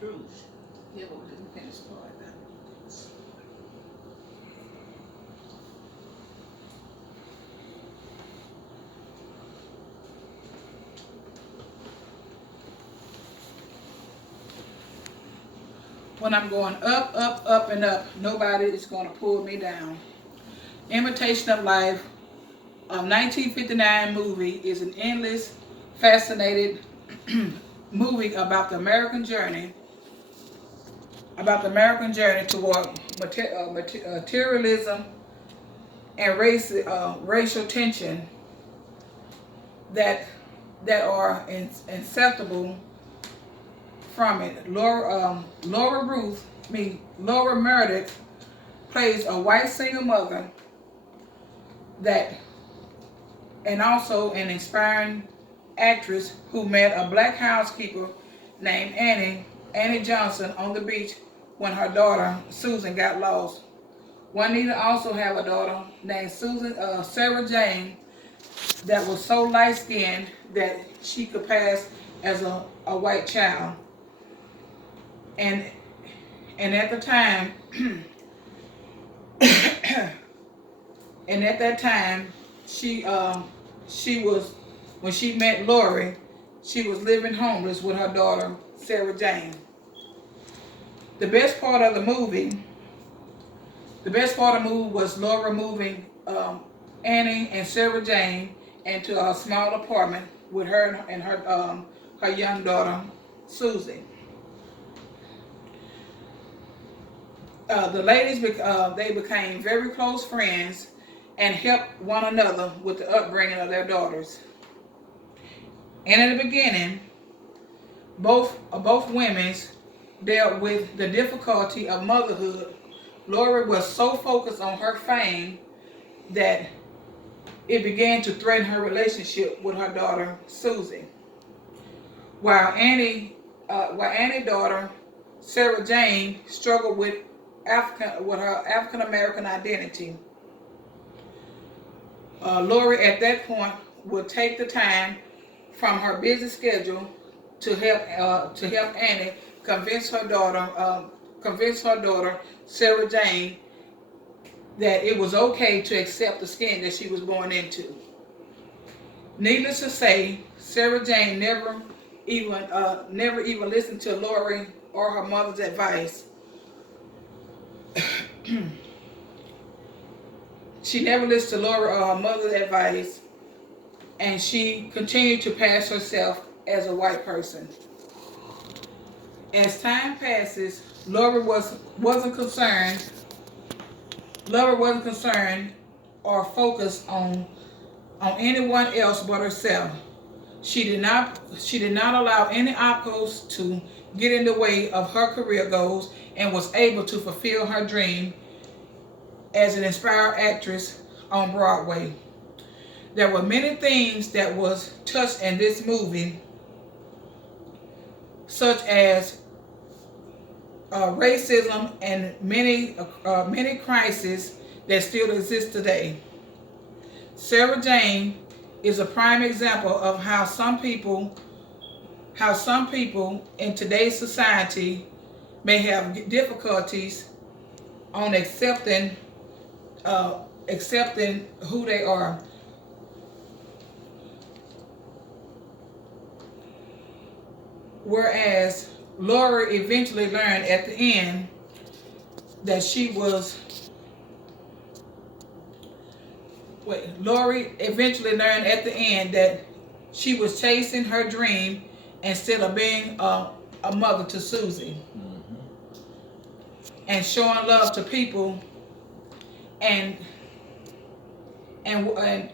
True. Yeah, but we didn't finish the story now. When I'm going up, up, up, and up, nobody is going to pull me down. Imitation of Life, a 1959 movie, is an endless, fascinating movie about the American journey toward materialism and racial tension that are inseparable from it. Laura Meredith plays a white single mother that, and also an inspiring actress who met a black housekeeper named Annie Johnson on the beach when her daughter Susan got lost. Juanita also have a daughter named Sarah Jane that was so light skinned that she could pass as a white child. And at the time and at that time she was, when she met Lori, she was living homeless with her daughter Sarah Jane. The best part of the movie was Laura moving Annie and Sarah Jane into a small apartment with her and her young daughter Susie. The ladies they became very close friends and helped one another with the upbringing of their daughters. And in the beginning, both women dealt with the difficulty of motherhood. Lori was so focused on her fame that it began to threaten her relationship with her daughter Susie. While Annie's daughter Sarah Jane struggled with her African American identity. Lori at that point would take the time from her busy schedule to help Annie convince her daughter Sarah Jane that it was okay to accept the skin that she was born into. Needless to say, Sarah Jane never even listened to Lori or her mother's advice. She never listened to Lori or her mother's advice, and she continued to pass herself as a white person. As time passes, Lori wasn't concerned. Lori wasn't concerned or focused on anyone else but herself. She did not allow any obstacles to get in the way of her career goals and was able to fulfill her dream as an inspired actress on Broadway. There were many themes that was touched in this movie, such as racism and many crises that still exist today. Sarah Jane is a prime example of how some people in today's society may have difficulties on accepting who they are. Whereas Lori eventually learned at the end that she was Lori eventually learned at the end that she was chasing her dream instead of being a mother to Susie and showing love to people and wait a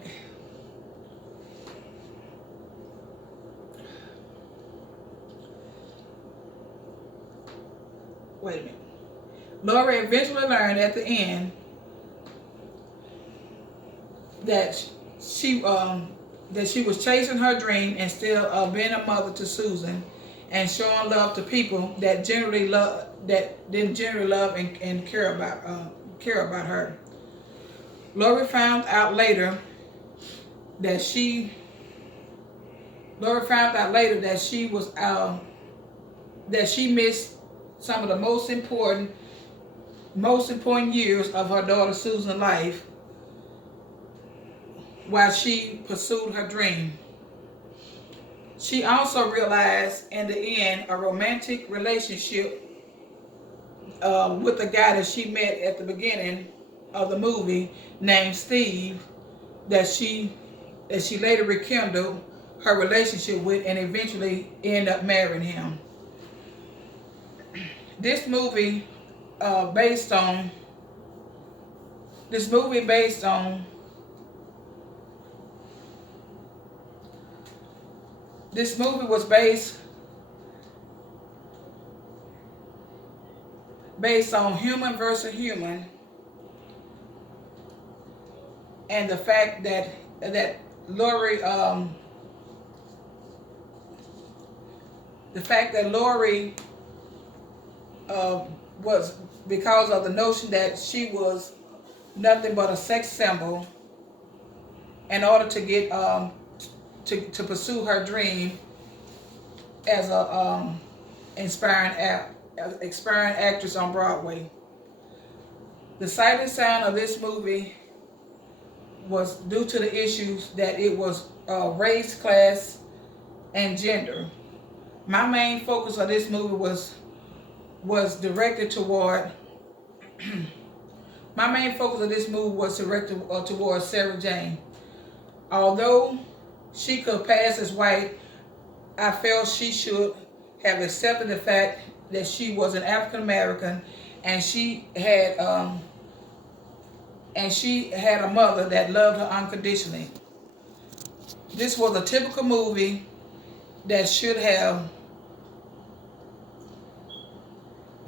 minute. Lori eventually learned at the end that she was chasing her dream instead of being a mother to Susan and showing love to people that didn't generally love and care about her. Lori found out later that she was that she missed some of the most important years of her daughter Susan's life while she pursued her dream. She also realized in the end a romantic relationship with the guy that she met at the beginning of the movie named Steve that she later rekindled her relationship with and eventually ended up marrying him. This movie based on this movie was based on human versus human, and the fact that Lori was, because of the notion that she was nothing but a sex symbol, in order to get to pursue her dream as a inspiring actress on Broadway. The sight and sound of this movie was due to the issues that it was race, class, and gender. My main focus of this movie was directed toward towards Sarah Jane. Although she could pass as white, I felt she should have accepted the fact that she was an African American, and she had a mother that loved her unconditionally. This was a typical movie that should have.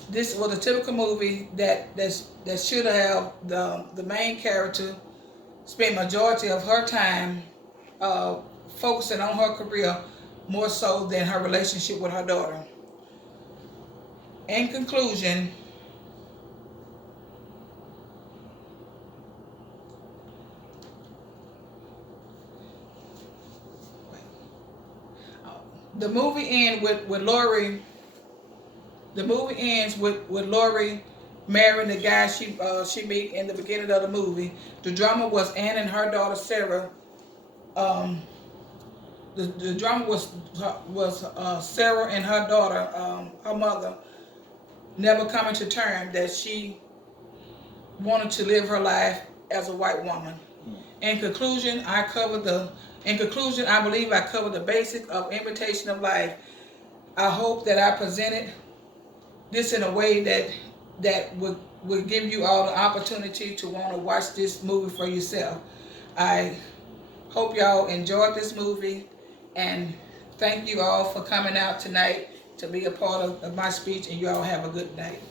This was a typical movie that should have the main character spend majority of her time focusing on her career more so than her relationship with her daughter. In conclusion, the movie ends with Lori. The movie ends with Lori marrying the guy she met in the beginning of the movie. The drama was Anne and her daughter Sarah. The drama was Sarah and her daughter, her mother, never coming to terms that she wanted to live her life as a white woman. In conclusion, I believe I covered the basic of Imitation of Life. I hope that I presented this in a way that would give you all the opportunity to want to watch this movie for yourself. I hope y'all enjoyed this movie, and thank you all for coming out tonight to be a part of my speech, and you all have a good night.